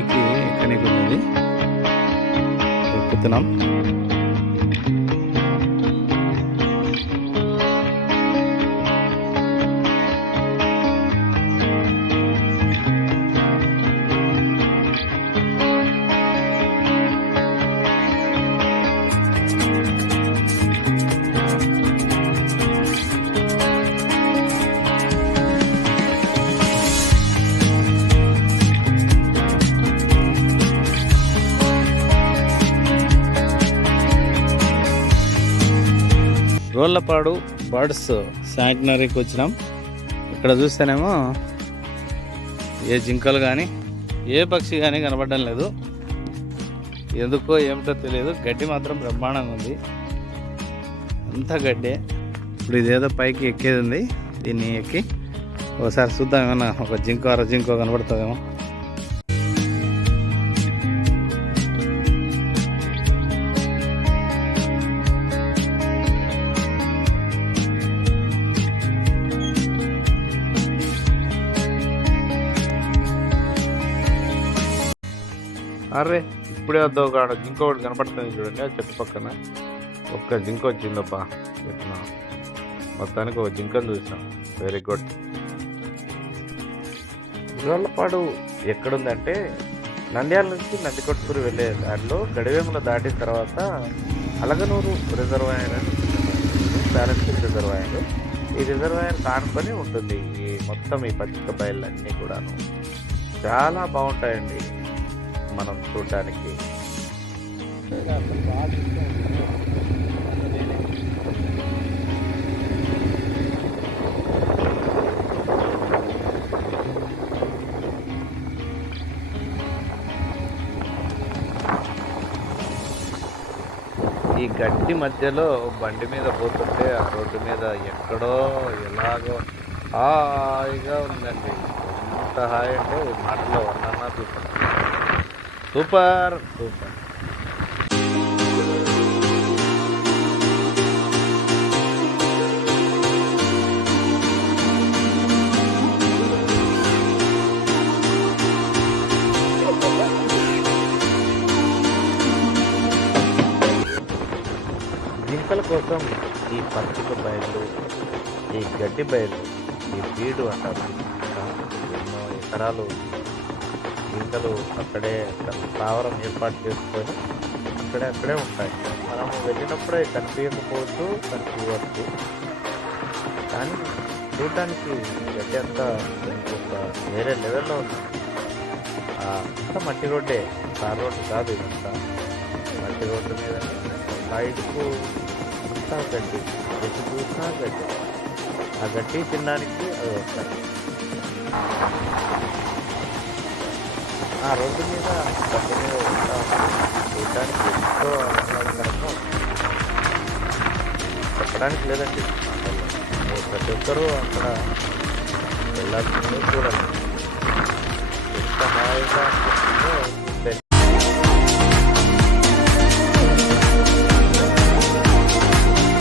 పైకి ఎక్కడానికి ఉంది ఎక్కుతున్నాం రోళ్ళపాడు బర్డ్స్ శాంక్నరీకి వచ్చినాం. ఇక్కడ చూస్తేనేమో ఏ జింకలు కానీ ఏ పక్షి కానీ కనపడడం లేదు. ఎందుకో ఏమిటో తెలియదు. గడ్డి మాత్రం బ్రహ్మాండంగా ఉంది. అంతా గడ్డే. ఇప్పుడు ఇదేదో పైకి ఎక్కేది ఉంది. దీన్ని ఎక్కి ఒకసారి చూద్దాం ఏమన్నా ఒక జింకో అర జింకో కనబడుతుందేమో. అరే ఇప్పుడే వద్ద ఒక ఆడ జింక ఒకటి కనపడుతుంది చూడండి అది చెట్టు పక్కన. ఒక్క జింక వచ్చిందప్పా చెట్టున మొత్తానికి ఒక జింకను చూసాం. వెరీ గుడ్ గుర్రాలపాడు ఎక్కడుందంటే నంద్యాల నుంచి నందికొట్కూరు వెళ్ళే దారిలో గడివేముల దాటిన తర్వాత అలగనూరు రిజర్వాయర్ అని బ్యాలెన్స్ రిజర్వాయర్. ఈ రిజర్వాయర్ కానుకొని ఉంటుంది ఈ మొత్తం ఈ పచ్చిక బయళ్ళన్నీ కూడాను. చాలా బాగుంటాయండి. మనం చూడడానికి. ఈ గడ్డి మధ్యలో బండి మీద పోతుంటే ఆ రోడ్డు మీద ఎక్కడో ఎలాగో హాయిగా ఉందండి. ఎంత హాయ్ అంటే మాటలో వర్ణన సూపర్ సూపర్ సూపర్. జింకల కోసం ఈ పచ్చిక బయలు ఈ గడ్డి బయలు ఈ బీడు అంటారు. ఎన్నో ఎకరాలు ఈకలు అక్కడే స్థావరం ఏర్పాటు చేసుకొని అక్కడే అక్కడే ఉంటాయి. మనము వెళ్ళినప్పుడే కనిపించకపోవచ్చు కనిపించవచ్చు. కానీ చూడటానికి గడ్డి అంతా ఒక వేరే లెవెల్లో ఉంది. అంతా మట్టి రోడ్డే కార్ రోడ్డు కాదు ఇదంతా. మట్టి రోడ్డు మీద సైడ్కు అంతా గడ్డి ఎటు చూసినా గడ్డి. ఆ గడ్డి తినడానికి అది వస్తాయి. ఆ రోడ్డు మీద గడ్డి చూడడానికి ఎంతో ఆహ్లాదకరంగా చెప్పడానికి లేదండి. ప్రతి ఒక్కరూ అక్కడ వెళ్ళాల్సిందే చూడాలి. ఎంత హాయిగా అనిపిస్తుందో